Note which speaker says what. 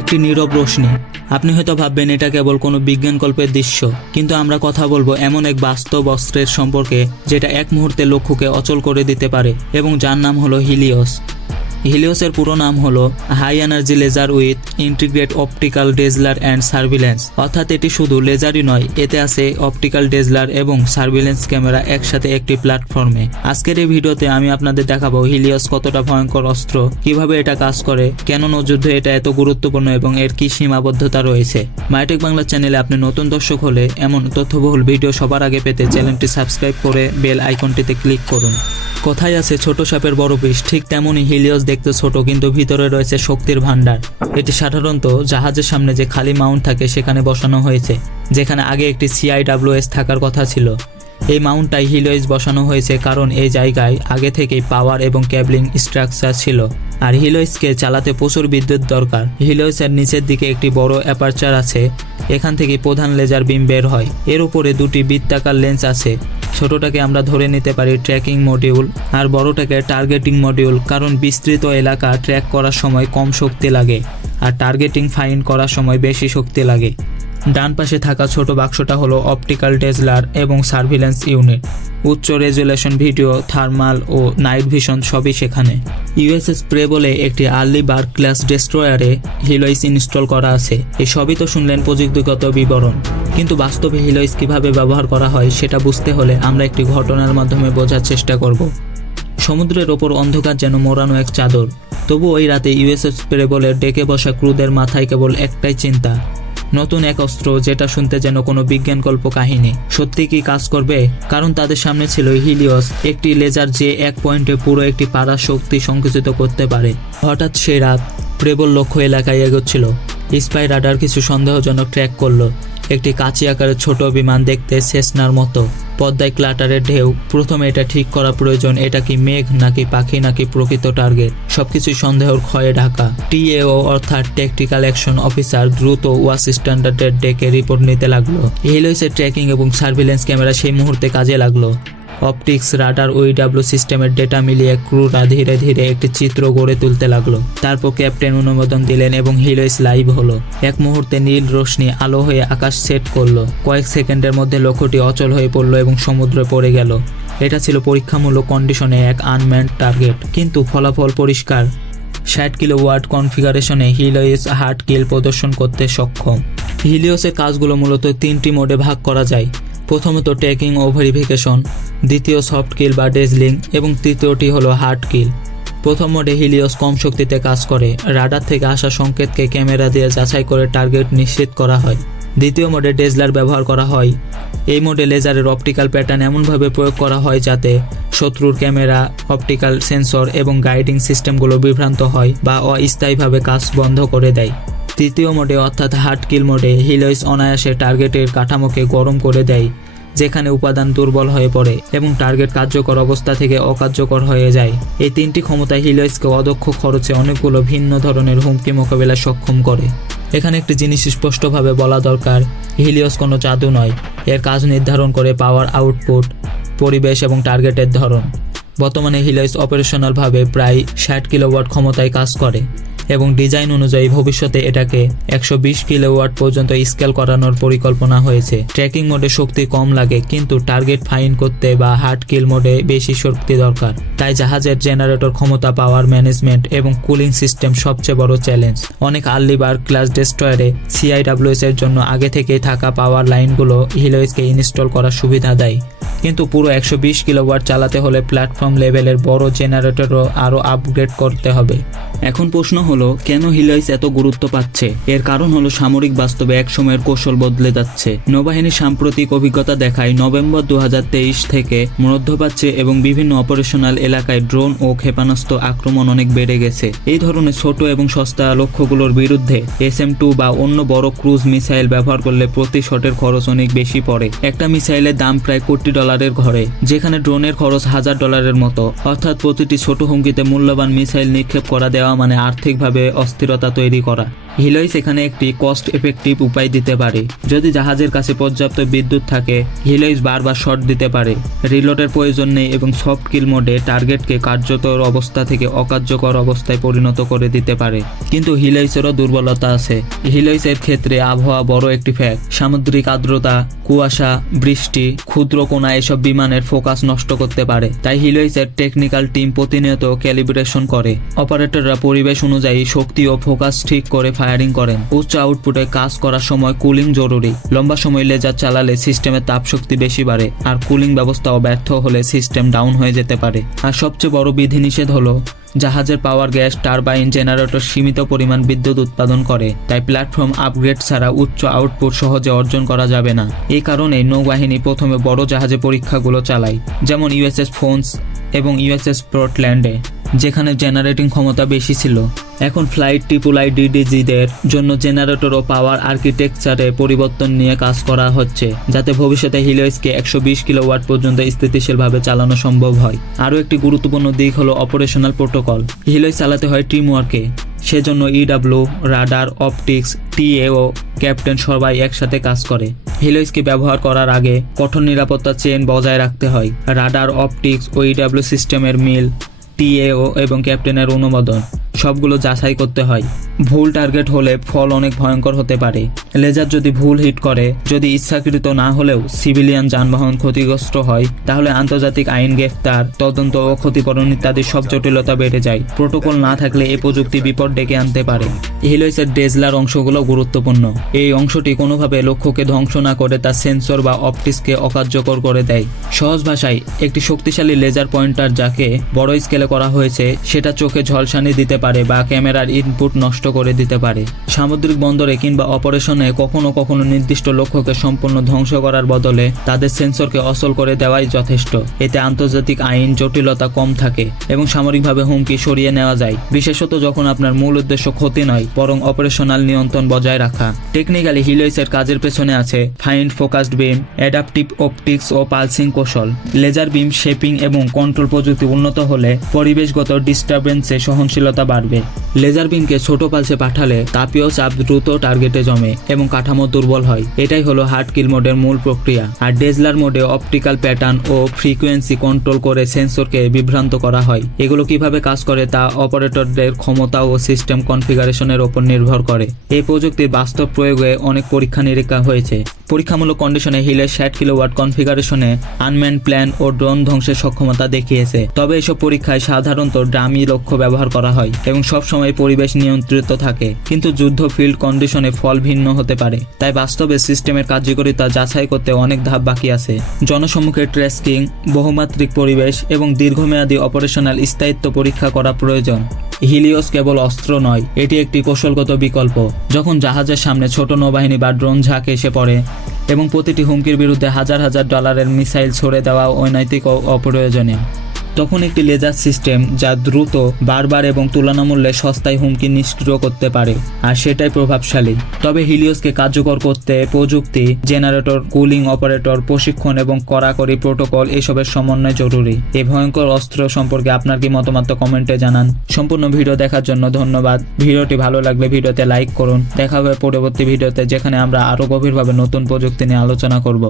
Speaker 1: একটি নীরব রোশনি আপনি হয়তো ভাববেন, এটা কেবল কোনো বিজ্ঞান কল্পের দৃশ্য, কিন্তু আমরা কথা বলব এমন এক বাস্তব অস্ত্রের সম্পর্কে, যেটা এক মুহূর্তে লক্ষ্যকে অচল করে দিতে পারে, এবং যার নাম হলো হিলিওস হিলিওসের পুরো নাম হলো high energy laser with integrate optical dazzler and surveillance. অর্থাৎ এটি শুধু লেজারই নয়, এতে আছে অপটিক্যাল ডেজলার এবং সার্ভিলেন্স ক্যামেরা একসাথে একটি প্ল্যাটফর্মে। আজকের এই ভিডিওতে আমি আপনাদের দেখাবো হিলিওস কতটা ভয়ঙ্কর অস্ত্র, কীভাবে এটা কাজ করে, কেন নৌযুদ্ধে এটা এত গুরুত্বপূর্ণ এবং এর কি সীমাবদ্ধতা রয়েছে। মাইটেক বাংলা চ্যানেলে আপনি নতুন দর্শক হলে এমন তথ্যবহুল ভিডিও সবার আগে পেতে চ্যানেলটি সাবস্ক্রাইব করে বেল আইকনটিতে ক্লিক করুন। কোথায় আছে, ছোট সাপের বড় পিস ঠিক তেমনই হিলিয়স দেখতে ছোট, কিন্তু ভিতরে রয়েছে শক্তির ভাণ্ডার। এটি সাধারণত জাহাজের সামনে যে খালি মাউন্ট থাকে, সেখানে বসানো হয়েছে, যেখানে আগে একটি সিআইডাব্লিউএস থাকার কথা ছিল। এই মাউন্টটাই হিলিয়স বসানো হয়েছে কারণ এই জায়গায় আগে থেকেই পাওয়ার এবং ক্যাবলিং স্ট্রাকচার ছিল। আর হিলোইসকে চালাতে প্রচুর বিদ্যুৎ দরকার। হিলোইসের নিচের দিকে একটি বড় অ্যাপারচার আছে, এখান থেকে প্রধান লেজার বিম বের হয়। এর উপরে দুটি বৃত্তাকার লেন্স আছে। ছোটটাকে আমরা ধরে নিতে পারি ট্র্যাকিং মডিউল আর বড়টাকে টার্গেটিং মডিউল, কারণ বিস্তৃত এলাকা ট্র্যাক করার সময় কম শক্তি লাগে আর টার্গেটিং ফাইন করার সময় বেশি শক্তি লাগে। ডান পাশে থাকা ছোট বাক্সটা হলো অপটিক্যাল ডেজলার এবং সার্ভিলেন্স ইউনিট। উচ্চ রেজুলেশন ভিডিও, থার্মাল ও নাইট ভিশন সবই সেখানে। ইউএসএস প্রে বলে একটি আর্লি বার ক্লাস ডেস্ট্রয়ারে হিলোইস ইনস্টল করা আছে। এই সবই তো শুনলেন প্রযুক্তিগত বিবরণ। কিন্তু বাস্তবে হিলোইস কীভাবে ব্যবহার করা হয় সেটা বুঝতে হলে আমরা একটি ঘটনার মাধ্যমে বোঝার চেষ্টা করব। সমুদ্রের ওপর অন্ধকার যেন মোড়ানো এক চাদর। তবু ওই রাতে ইউএসএস প্রে বলে ডেকে বসা ক্রুদের মাথায় কেবল একটাই চিন্তা নতুন এক অস্ত্র যেটা শুনতে যেন কোনো বিজ্ঞান গল্প কাহিনী। সত্যি কি কাজ করবে? কারণ তাদের সামনে ছিল হিলিয়স, একটি লেজার যে এক পয়েন্টে পুরো একটি পাড়ার শক্তি সংকুচিত করতে পারে। হঠাৎ সেই রাত, প্রেবল লক্ষ্য এলাকায় এগোচ্ছিল। স্পাই রাডার কিছু সন্দেহজনক ট্র্যাক করল। একটি কাঁচি আকারের ছোট বিমান দেখতে শেষনার মতো। পদ্মায় ক্লাটারের ঢেউ, প্রথমে এটা ঠিক করা প্রয়োজন, এটা কি মেঘ নাকি পাখি নাকি প্রকৃত টার্গেট? সবকিছু সন্দেহর ক্ষয়ে ঢাকা। টিএও, অর্থাৎ টেকটিক্যাল অ্যাকশন অফিসার, দ্রুত ওয়াস স্ট্যান্ডার্ডের ডেকে রিপোর্ট নিতে লাগল। হেলোইসের ট্র্যাকিং এবং সার্ভিলেন্স ক্যামেরা সেই মুহূর্তে কাজে লাগল। অপটিক্স রাডার ওইডাব্লিউ সিস্টেমের ডেটা মিলিয়ে ক্রুরা ধীরে ধীরে একটি চিত্র গড়ে তুলতে লাগল। তারপর ক্যাপ্টেন অনুমোদন দিলেন এবং হিলোইস লাইভ হলো। এক মুহূর্তে নীল রোশনি আলো হয়ে আকাশ সেট করল। কয়েক সেকেন্ডের মধ্যে লক্ষ্যটি অচল হয়ে পড়ল এবং সমুদ্রে পড়ে গেল। এটা ছিল পরীক্ষামূলক কন্ডিশনে এক আনম্যান্ড টার্গেট, কিন্তু ফলাফল পরিষ্কার। ষাট কিলো ওয়াট কনফিগারেশনে হিলিওস হার্ট কিল প্রদর্শন করতে সক্ষম। হিলিওসের কাজগুলো মূলত তিনটি মোডে ভাগ করা যায়। প্রথমত ট্র্যাকিং ও ভেরিফিকেশন দ্বিতীয় সফট কিল বা ডেজলিং এবং তৃতীয়টি হলো হার্ড কিল প্রথম মোডে হিলিওস কম শক্তিতে কাজ করে রাডার থেকে আসা সংকেতকে ক্যামেরা দিয়ে যাচাই করে টার্গেট নিশ্চিত করা হয়। দ্বিতীয় মোডে ডেজলার ব্যবহার করা হয়। এই মোডে লেজারের অপটিক্যাল প্যাটার্ন এমনভাবে প্রয়োগ করা হয় যাতে শত্রুর ক্যামেরা অপটিক্যাল সেন্সর এবং গাইডিং সিস্টেমগুলো বিভ্রান্ত হয় বা অস্থায়ীভাবে কাজ বন্ধ করে দেয়। তৃতীয় মোডে অর্থাৎ হার্ড কিল মোডে হিলোইস অনায়াসে টার্গেটের কাঠামোকে গরম করে দেয়, যেখানে উপাদান দুর্বল হয়ে পড়ে এবং টার্গেট কার্যকর অবস্থা থেকে অকার্যকর হয়ে যায়। এই তিনটি ক্ষমতা হিলোইসকে অদক্ষ খরচে অনেকগুলো ভিন্ন ধরনের হুমকি মোকাবেলায় সক্ষম করে। এখানে একটি জিনিস স্পষ্টভাবে বলা দরকার হিলিওস কোনো জাদু নয়, এর কাজ নির্ধারণ করে পাওয়ার আউটপুট, পরিবেশ এবং টার্গেটের ধরন। বর্তমানে হিলোইস অপারেশনালভাবে প্রায় ষাট কিলোওয়াট ক্ষমতায় কাজ করে। এবং ডিজাইন অনুযায়ী ভবিষ্যতে এটাকে একশো বিশ কিলোওয়াট পর্যন্ত স্কেল করানোর পরিকল্পনা হয়েছে। ট্র্যাকিং মোডে শক্তি কম লাগে, কিন্তু টার্গেট ফাইন করতে বা হার্ড কিল মোডে বেশি শক্তি দরকার। তাই জাহাজের জেনারেটর ক্ষমতা, পাওয়ার ম্যানেজমেন্ট এবং কুলিং সিস্টেম সবচেয়ে বড় চ্যালেঞ্জ। অনেক আর্লি বার ক্লাস ডেস্ট্রয়ারে সিআইডাব্লিউএস এর জন্য আগে থেকেই থাকা পাওয়ার লাইনগুলো হিলোইসকে ইনস্টল করার সুবিধা দেয়। কিন্তু পুরো একশো বিশ কিলোওয়াট চালাতে হলে প্ল্যাটফর্ম লেভেলের বড় জেনারেটরও আরও আপগ্রেড করতে হবে। এখন প্রশ্ন হলো, কেন হিলয়েস এত গুরুত্ব পাচ্ছে? এর কারণ হলো সামরিক বাস্তবে এক সময়ের কৌশল বদলে যাচ্ছে। নৌবাহিনীর সাম্প্রতিক অভিজ্ঞতা দেখায়, নভেম্বর দু হাজার তেইশ থেকে মধ্যপ্রাচ্যে এবং বিভিন্ন অপারেশনাল এলাকায় ড্রোন ও ক্ষেপণাস্ত্র আক্রমণ অনেক বেড়ে গেছে। এই ধরনের ছোট এবং সস্তা লক্ষ্যগুলোর বিরুদ্ধে এস এম টু বা অন্য বড় ক্রুজ মিসাইল ব্যবহার করলে প্রতি শটের খরচ অনেক বেশি পড়ে। একটা মিসাইলের দাম প্রায় কোটি ডলারের ঘরে, যেখানে ড্রোনের খরচ হাজার ডলারের মতো। অর্থাৎ প্রতিটি ছোট হুমকিতে মূল্যবান মিসাইল নিক্ষেপ করা দেওয়া মানে আর্থিকভাবে অস্থিরতা তৈরি করা। হিলোইস এখানে একটি কস্ট এফেক্টিভ উপায় দিতে পারে। যদি জাহাজের কাছে পর্যাপ্ত বিদ্যুৎ থাকে হিলোইস বারবার শট দিতে পারে। রিলোডের প্রয়োজন নেই এবং সফট কিল মোডে টার্গেটকে কার্যকর অবস্থা থেকে অকার্যকর অবস্থায় পরিণত করে দিতে পারে। কিন্তু হিলোইসেরও দুর্বলতা আছে। হিলোইসের ক্ষেত্রে আবহাওয়া বড় একটি ফ্যাক্ট সামুদ্রিক আর্দ্রতা, কুয়াশা, বৃষ্টি, ক্ষুদ্র কোনা এসব বিমানের ফোকাস নষ্ট করতে পারে। তাই হিলোইসের টেকনিক্যাল টিম প্রতিনিয়ত ক্যালিব্রেশন করে। অপারেটররা পরিবেশ অনুযায়ী শক্তি ও ফোকাস ঠিক করে ফায়ারিং করেন। উচ্চ আউটপুটে কাজ করার সময় কুলিং জরুরি। লম্বা সময় লেজার চালালে সিস্টেমের তাপ শক্তি বেশি বাড়ে, আর কুলিং ব্যবস্থাও ব্যর্থ হলে সিস্টেম ডাউন হয়ে যেতে পারে। আর সবচেয়ে বড় বিধিনিষেধ হলো জাহাজের পাওয়ার গ্যাস টারবাইন জেনারেটর সীমিত পরিমাণ বিদ্যুৎ উৎপাদন করে, তাই প্ল্যাটফর্ম আপগ্রেড ছাড়া উচ্চ আউটপুট সহজে অর্জন করা যাবে না। এই কারণে নৌবাহিনী প্রথমে বড় জাহাজে পরীক্ষাগুলো চালায়, যেমন ইউএসএস ফোনস এবং ইউএসএস পোর্টল্যান্ডে। যেখানে জেনারেটিং ক্ষমতা বেশি ছিল। এখন ফ্লাইট ট্রিপুল আই ডিডিজিদের জন্য জেনারেটর ও পাওয়ার আর্কিটেকচারে পরিবর্তন নিয়ে কাজ করা হচ্ছে, যাতে ভবিষ্যতে হিলোইসকে একশো বিশ কিলোওয়াট পর্যন্ত স্থিতিশীলভাবে চালানো সম্ভব হয়। আরও একটি গুরুত্বপূর্ণ দিক হলো অপারেশনাল প্রোটোকল হিলোইস চালাতে হয় টিম ওয়ার্কে সেজন্য E EW radar optics TAO captain সবাই একসাথে কাজ করে। হিলোইসকে ব্যবহার করার আগে কঠোর নিরাপত্তা চেন বজায় রাখতে হয়। রাডার অপটিক্স ও ইডাব্লিউ সিস্টেমের মিল টিএও এবং ক্যাপ্টেনের অনুমোদন সবগুলো যাচাই করতে হয়। ভুল টার্গেট হলে ফল অনেক ভয়ঙ্কর হতে পারে। লেজার যদি ভুল হিট করে, যদি ইচ্ছাকৃত না হলেও সিভিলিয়ান যানবাহন ক্ষতিগ্রস্ত হয়, তাহলে আন্তর্জাতিক আইন গ্রেফতার, তদন্ত ও ক্ষতিপূরণ ইত্যাদি সব জটিলতা বেড়ে যায়। প্রোটোকল না থাকলে এ প্রযুক্তি বিপদ ডেকে আনতে পারে। হিলোইসের ডেজলার অংশগুলো গুরুত্বপূর্ণ। এই অংশটি কোনোভাবে লক্ষ্যকে ধ্বংস না করে তার সেন্সর বা অপটিক্সকে অকার্যকর করে দেয়। সহজ ভাষায়, একটি শক্তিশালী লেজার পয়েন্টার যাকে বড় স্কেলে করা হয়েছে, সেটা চোখে ঝলসানি দিতে পারে বা ক্যামেরার ইনপুট নষ্ট করে দিতে পারে। সামুদ্রিক বন্দরে কিংবা অপারেশনে কখনো কখনো নির্দিষ্ট লক্ষ্যকে সম্পূর্ণ ধ্বংস করার বদলে তাদের সেন্সরকে অসল করে দেওয়াই যথেষ্ট। এতে আন্তর্জাতিক আইন জটিলতা কম থাকে এবং সামরিকভাবে হুমকি সরিয়ে নেওয়া যায়। বিশেষত যখন আপনার মূল উদ্দেশ্য ক্ষতি নয়, বরং অপারেশনাল নিয়ন্ত্রণ বজায় রাখা। টেকনিক্যালি হিলোইসের কাজের পেছনে আছে fine focused beam adaptive optics ও পালসিং কৌশল। লেজার বিম শেপিং এবং কন্ট্রোল প্রযুক্তি উন্নত হলে পরিবেশগত ডিস্টারবেন্সে সহনশীলতা বাড়বে। লেজার বিমকে ছোট পালসে পাঠালে তাপীয় চাপ দ্রুত টার্গেটে জমে এবং কাঠামো দুর্বল হয়। এটাই হলো হার্ট কিল মোডের মূল প্রক্রিয়া। আর ডেজলার মোডে অপটিক্যাল প্যাটার্ন ও ফ্রিকোয়েন্সি কন্ট্রোল করে সেন্সরকে বিভ্রান্ত করা হয়। এগুলো কীভাবে কাজ করে তা অপারেটরদের ক্ষমতা ও সিস্টেম কনফিগারেশনের ওপর নির্ভর করে। এই প্রযুক্তির বাস্তব প্রয়োগে অনেক পরীক্ষা নিরীক্ষা হয়েছে। পরীক্ষামূলক কন্ডিশনে হিলের ষাট কিলোওয়াট কনফিগারেশনে আনম্যান প্ল্যান ও ড্রোন ধ্বংসের সক্ষমতা দেখিয়েছে। তবে এসব পরীক্ষায় সাধারণত ড্রামি লক্ষ্য ব্যবহার করা হয় এবং সবসময় পরিবেশ নিয়ন্ত্রিত থাকে। কিন্তু যুদ্ধ ফিল্ড কন্ডিশনে ফল ভিন্ন হতে পারে। তাই বাস্তবে সিস্টেমের কার্যকারিতা যাচাই করতে অনেক ধাপ বাকি আছে। জনসম্মুখে ট্রেস্কিং বহুমাত্রিক পরিবেশ এবং দীর্ঘমেয়াদী অপারেশনাল স্থায়িত্ব পরীক্ষা করা প্রয়োজন। হিলিওস কেবল অস্ত্র নয়, এটি একটি কৌশলগত বিকল্প। যখন জাহাজের সামনে ছোট নৌবাহিনী বা ড্রোন ঝাঁকে এসে পড়ে এবং প্রতিটি হুমকির বিরুদ্ধে হাজার হাজার ডলারের মিসাইল ছড়ে দেওয়া অনৈতিক ও অপ্রয়োজনীয়। তখন একটি লেজার সিস্টেম যা দ্রুত, বারবার এবং তুলনামূল্যে সস্তায় হুমকি নিষ্ক্রিয় করতে পারে, আর সেটাই প্রভাবশালী। তবে হিলিওসকে কার্যকর করতে প্রযুক্তি, জেনারেটর, কুলিং অপারেটর, প্রশিক্ষণ এবং কড়াকড়ি প্রোটোকল এসবের সমন্বয় জরুরি। এই ভয়ঙ্কর অস্ত্র সম্পর্কে আপনার কি মতামত কমেন্টে জানান। সম্পূর্ণ ভিডিও দেখার জন্য ধন্যবাদ। ভিডিওটি ভালো লাগলে ভিডিওতে লাইক করুন। দেখা হবে পরবর্তী ভিডিওতে যেখানে আমরা আরও গভীরভাবে নতুন প্রযুক্তি নিয়ে আলোচনা করব।